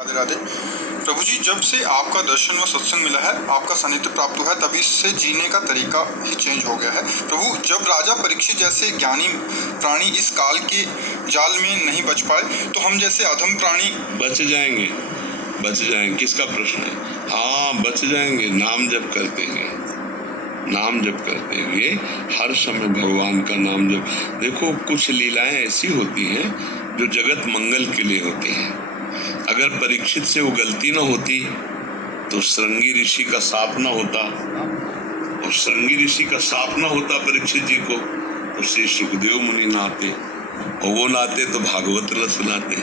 राधे राधे। प्रभु जी, जब से आपका दर्शन व सत्संग मिला है, आपका सानिध्य प्राप्त हुआ है, तभी से जीने का तरीका ही चेंज हो गया है। प्रभु, जब राजा परीक्षित जैसे ज्ञानी प्राणी इस काल के जाल में नहीं बच पाए, तो हम जैसे अधम प्राणी बच जाएंगे। किसका प्रश्न है? हाँ, बच जाएंगे। नाम जप करते हैं, नाम जप करते हुए हर समय भगवान का नाम जप। देखो, कुछ लीलाएं ऐसी होती हैं जो जगत मंगल के लिए होती हैं। अगर परीक्षित से वो गलती ना होती तो श्रृंगी ऋषि का साप ना होता, और श्रृंगी ऋषि का साप ना होता परीक्षित जी को, तो श्री सुखदेव मुनि ना आते, और वो ना आते तो भागवत रस सुनाते।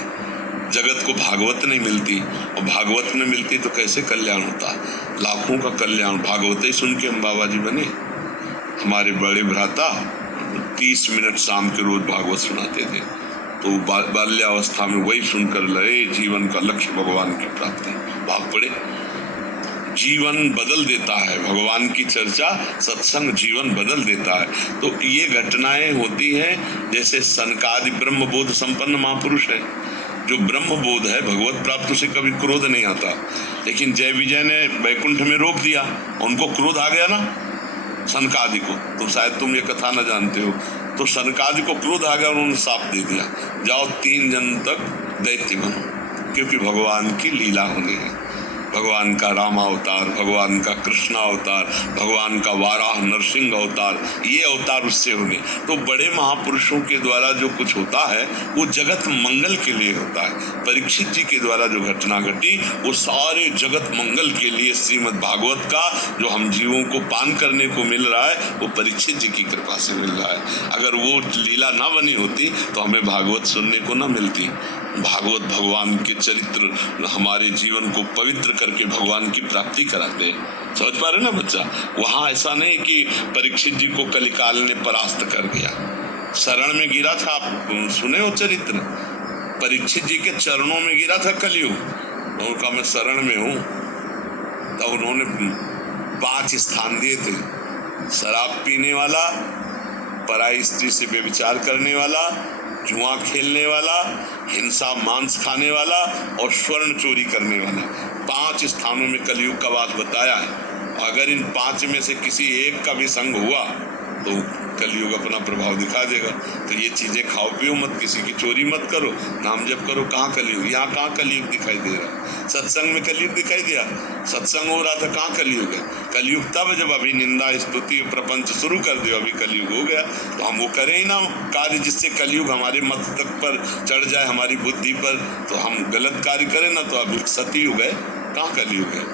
जगत को भागवत नहीं मिलती, और भागवत नहीं मिलती तो कैसे कल्याण होता? लाखों का कल्याण भागवत ही सुन के हम बाबा जी बने। हमारे बड़े भ्राता 30 मिनट शाम के रोज भागवत सुनाते थे, तो बाल्यावस्था में वही सुनकर लड़े। जीवन का लक्ष्य भगवान की प्राप्ति, भाग पड़े। जीवन बदल देता है, भगवान की चर्चा सत्संग जीवन बदल देता है। तो ये घटनाएं होती हैं जैसे सनकादि ब्रह्म बोध संपन्न महापुरुष है, जो ब्रह्म बोध है, भगवत प्राप्त से कभी क्रोध नहीं आता। लेकिन जय विजय ने वैकुंठ में रोक दिया, उनको क्रोध आ गया ना सनकादि को। तो शायद तुम ये कथा न जानते हो, तो सनकादि को क्रोध आ गया, उन्होंने साप दे दिया, जाओ 3 जन तक दैत्य बनो, क्योंकि भगवान की लीला होनी है। भगवान का रामावतार, भगवान का कृष्णावतार, भगवान का वाराह नरसिंह अवतार, ये अवतार उससे होने। तो बड़े महापुरुषों के द्वारा जो कुछ होता है वो जगत मंगल के लिए होता है। परीक्षित जी के द्वारा जो घटना घटी वो सारे जगत मंगल के लिए, श्रीमद् भागवत का जो हम जीवों को पान करने को मिल रहा है वो परीक्षित जी की कृपा से मिल रहा है। अगर वो लीला ना बनी होती तो हमें भागवत सुनने को ना मिलती। भागवत भगवान के चरित्र हमारे जीवन को पवित्र करके भगवान की प्राप्ति कराते हैं। समझ पा रहे ना बच्चा? वहां ऐसा नहीं कि परीक्षित जी को कलिकाल ने परास्त कर दिया, शरण में गिरा था। आप सुने हो चरित्र? परीक्षित जी के चरणों में गिरा था कलयुग, और कहा मैं शरण में हूं। तब उन्होंने 5 स्थान दिए थे: शराब पीने वाला, पराई स्त्री से व्यभिचार करने वाला, जुआ खेलने वाला, हिंसा मांस खाने वाला और स्वर्ण चोरी करने वाला। 5 स्थानों में कलयुग का वास बताया है। अगर इन 5 में से किसी एक का भी संग हुआ तो कलयुग अपना प्रभाव दिखा देगा। तो ये चीजें खाओ पियो मत, किसी की चोरी मत करो, नाम जप करो। कहाँ कलयुग? यहाँ कहाँ कलयुग दिखाई दे रहा? सत्संग में कलयुग दिखाई दिया? सत्संग हो रहा था, कहाँ कलयुग है? कलयुग तब जब अभी निंदा स्तुति प्रपंच शुरू कर दिया, अभी कलयुग हो गया। तो हम वो करें ही ना कार्य जिससे कलयुग हमारे मस्तक पर चढ़ जाए, हमारी बुद्धि पर। तो हम गलत कार्य करें ना, तो अभी सतयुग है, कहाँ कलयुग है?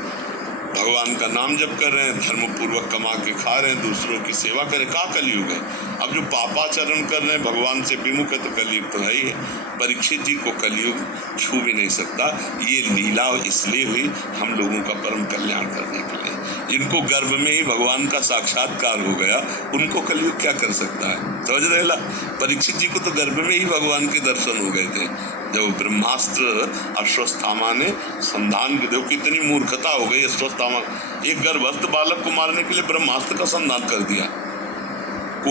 भगवान का नाम जप कर रहे हैं, धर्म पूर्वक कमा के खा रहे हैं, दूसरों की सेवा करें, कहाँ कलयुग है? अब जो पापाचरण कर रहे हैं, भगवान से विमुख है, तो कलयुग तो है ही है। परीक्षित जी को कलयुग छू भी नहीं सकता। ये लीला इसलिए हुई हम लोगों का परम कल्याण करने के लिए। जिनको गर्भ में ही भगवान का साक्षात्कार हो गया, उनको कलयुग क्या कर सकता है? समझ रहे ला? परीक्षित जी को तो गर्भ में ही भगवान के दर्शन हो गए थे। जब ब्रह्मास्त्र अश्वत्थामा ने संधान के, देखो कितनी मूर्खता हो गई अश्वत्थामा। एक गर्भस्थ बालक को मारने के लिए ब्रह्मास्त्र का संधान कर दिया।